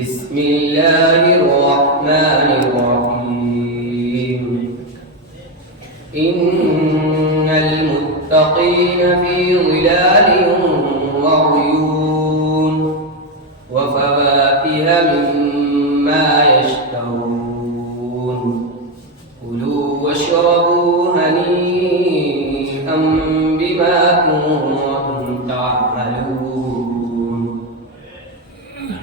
بسم الله الرحمن الرحيم إن المتقين في ظلال وعيون وفواكه مما يشتهون كلوا واشربوا هنيئا بما كنتم تعملون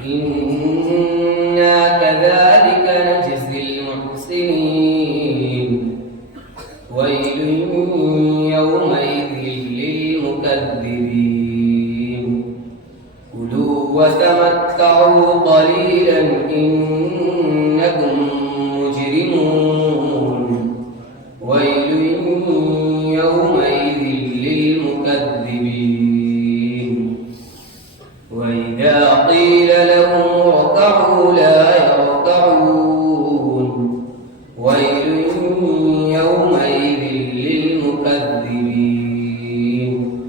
إنا كذلك نجزي المحسنين ويل يومئذ للمكذبين كلوا وتمتعوا قليلا إنكم مجرمون ويل يومئذ للمكذبين وإذا قيل لهم اركعوا لا يركعون ويل يومئذ للمكذبين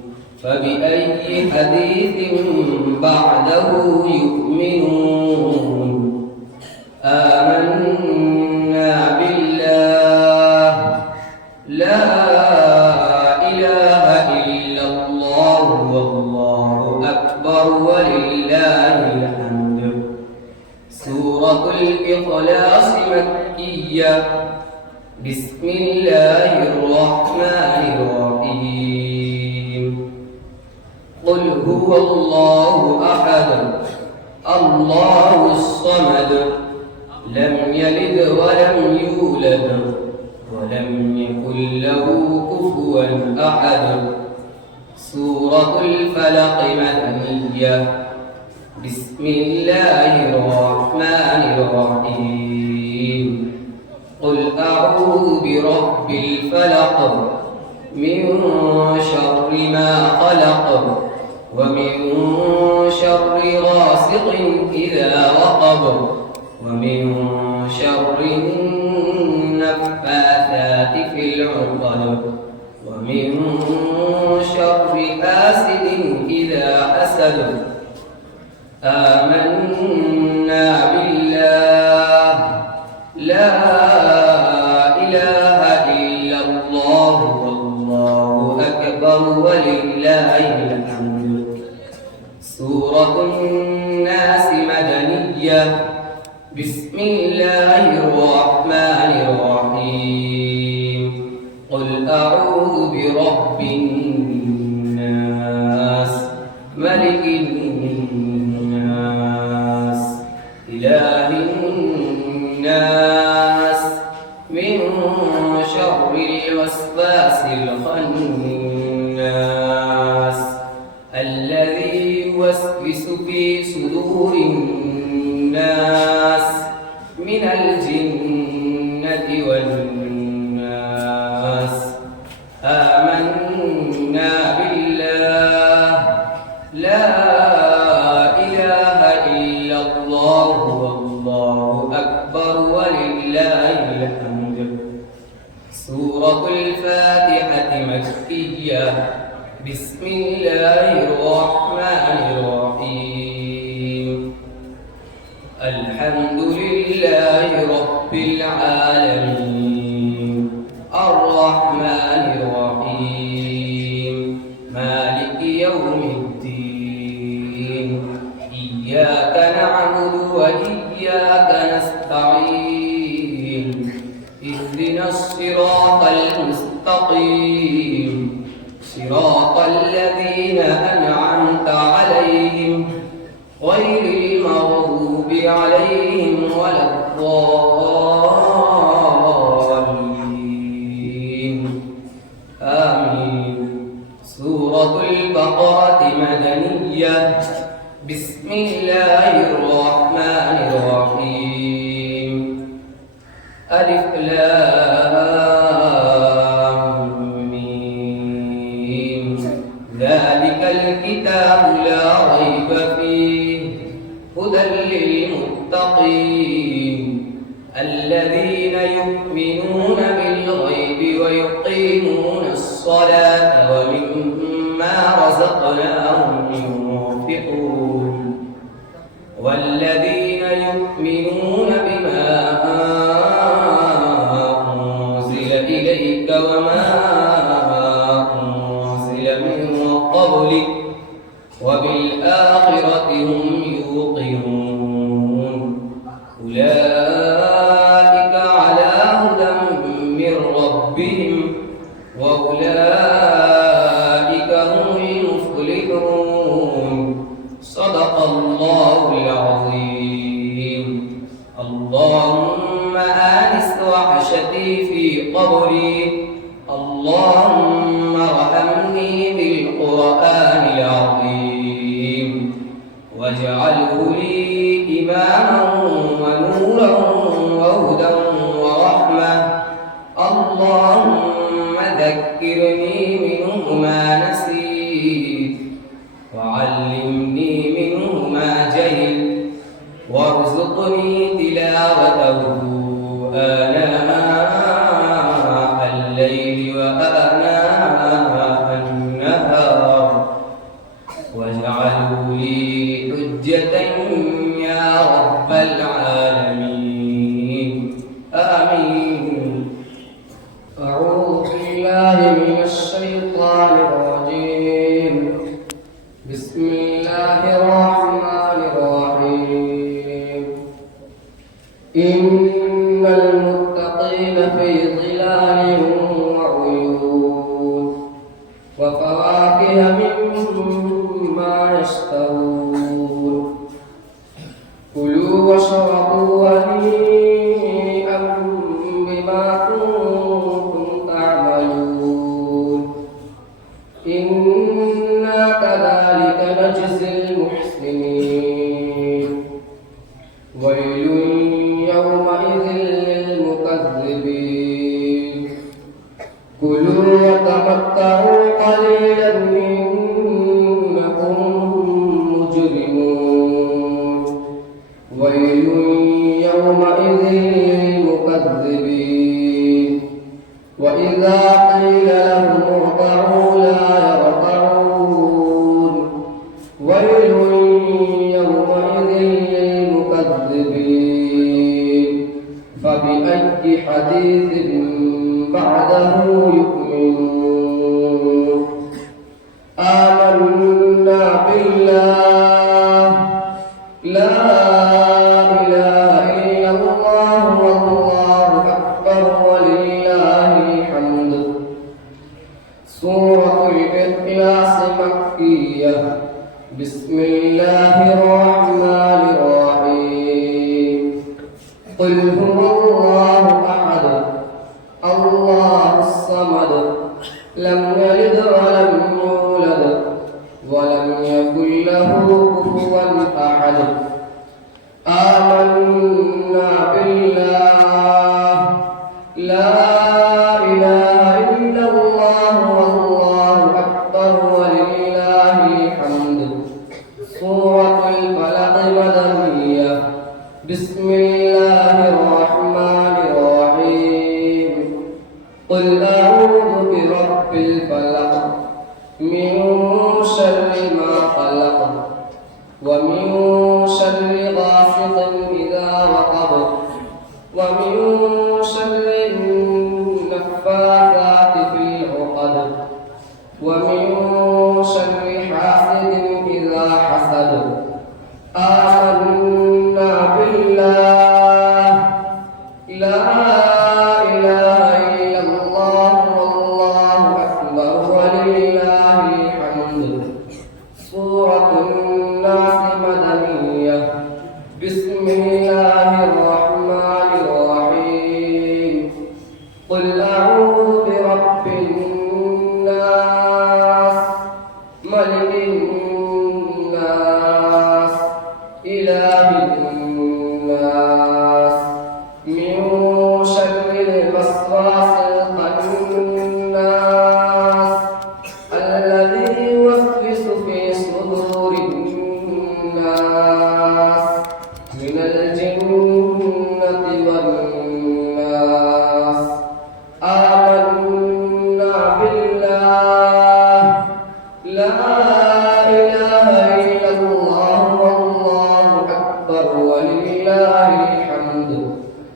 فبأي حديث بعده يؤمنون آمنا بالله لا إله إلا الله والله أكبر ولله الحمد سورة الإخلاص مكية بسم الله الرحمن الرحيم قل هو الله أحد الله الصمد لم يلد ولم يولد ولم يكن له كفوا أحد سورة الفلق مدنية بسم الله الرحمن الرحيم قل أعوذ برب الفلق من شر ما خلق ومن شر غاسق إذا وقب ومن شر النفاثات في العقد ومن شر حاسد إذا حسد آمنا بالله لا إله إلا الله والله أكبر ولله الحمد سورة الناس مدنية بسم الله الرحمن الرحيم قل أعوذ برب الناس ملك الناس إله الناس من شر الوسواس الخناس الذي يوسوس في صدور الناس من الجنة والناس آمنا بالله لا إله إلا الله والله أكبر ولله الحمد سورة الفاتحة مكية بسم الله الرحمن الرحيم الحمد لله رب العالمين الرحمن الرحيم مالك يوم الدين إياك نعبد وإياك نستعين اهدنا الصراط المستقيم صراط الذين أنعمت عليهم غير المغضوب عليهم ولا الضالين آمين سورة البقرة مدنية بسم الله الرحمن الرحيم ألف لام ميم ذلك الكتاب لا ريب فيه هدى للمتقين الذين يؤمنون بالغيب ويقيمون الصلاة ومما رزقناهم ينفقون والذين يؤمنون بما أنزل إليك وما أنزل من قبلك وبالآخرة هم يوقنون أولئك على هدى من ربهم وأولئك هم المفلحون صدق الله العظيم. اللهم آنس وحشتي في قبري، اللهم ارحمني بالقرآن العظيم واجعله لي إماما ونورا وهدى ورحمة. اللهم ذكرني منه ما نسيت وعلمني منه ما جهلت وارزقني تلاوته آناء الليل وآناء النهار واجعله لي حجة يا رب العالمين آمين. أعوذ بالله من الشيطان الرجيم. بسم الله الرحمن الرحيم. إن المتقين في ظلال وعيون وفواكه مما يشتهون كلوا واشربوا هنيئا بما كنتم تعملون إنا كذلك نجزي المحسنين ويل يومئذ للمكذبين كلوا وتمتعوا قليلا إنكم مجرمون ويل يومئذ للمكذبين وإذا قيل لهم اركعوا لا يركعون ويل يومئذ للمكذبين فبأي حديث بعده يؤمنون آمنا بالله لا إله إلا الله والله أكبر ولله الحمد. سورة الإخلاص مكية. بسم الله الرحمن الرحيم. قل هو الله أحد الله الصمد لم يلد ولم يولد ولم يكن له كفوا أحد. آمنا بالله لا إله إلا الله والله أكبر ولله الحمد. سورة الفلق مدنية. بسم الله الرحمن الرحيم. قل أعوذ برب الفلق من شر ما خلق ومن شر غاسق إذا وقب ومن شر النفاثات في العقد ومن شر حاسد إذا حسد. آمنا بالله لا إله إلا الله والله أكبر ولله الحمد. سورة الناس مدنية. بسم الله الرحمن الرحيم. قل أعوذ برب الناس ملك الناس إله الناس من شر الوسواس الخناس الذي يوسوس في صدور الناس من الجنة والناس. آمنا بالله لا إله إلا الله والله أكبر ولله الحمد.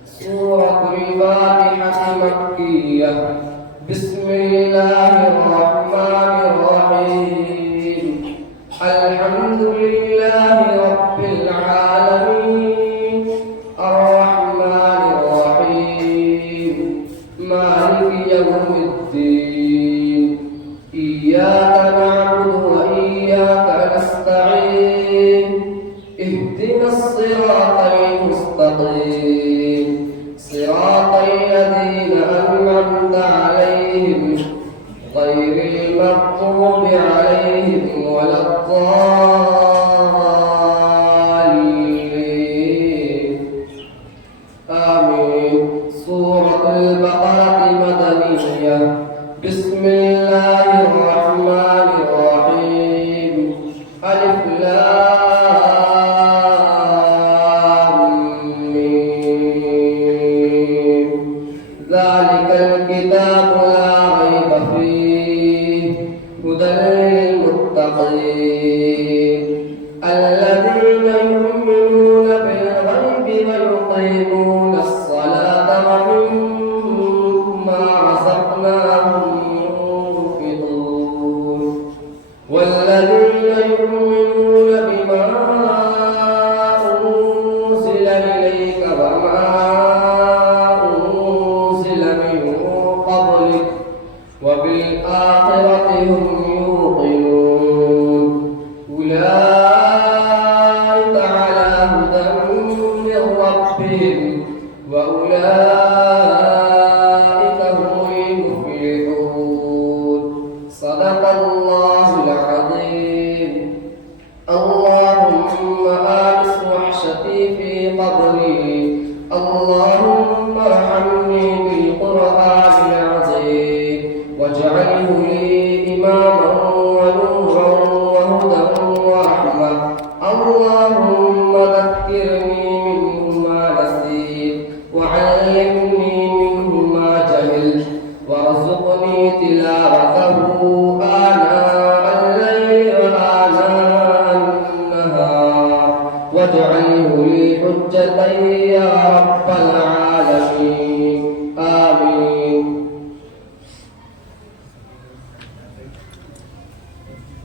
سورة الفاتحة مكية. بسم الله الرحمن الرحيم. الحمد لله رب العالمين الرحمن الرحيم مالك يوم الدين إياك نعبد وإياك نستعين اهدنا الصراط المستقيم صراط الذين أنعمت عليهم غير المغضوب عليهم ولا الضالين آمين. سورة البقرة مدنية. بسم الله الرحمن الرحيم. ألف لام ميم. ذلك الكتاب لا ريب فيه هدى للمتقين الذين يؤمنون بالغيب ويقيمون الصلاة ومما رزقناهم ينفقون والذين يؤمنون بما أنزل إليك وما أنزل من قبلك وبالآخرة هم يوقنون أولئك على هدى من ربهم وأولئك هم المفلحون. صدق الله العظيم. اللهم آنس وحشتي في قبري. اللهم ارحمني بالقرآن العظيم واجعله لي إماما ونورا وهدى ورحمة. اللهم ذكرني منه ما نسيت وعلمني منه ما جهلت وارزقني تلاوته آناء الليل وآناء النهار واجعله لي حجة يا رب العالمين. آمين.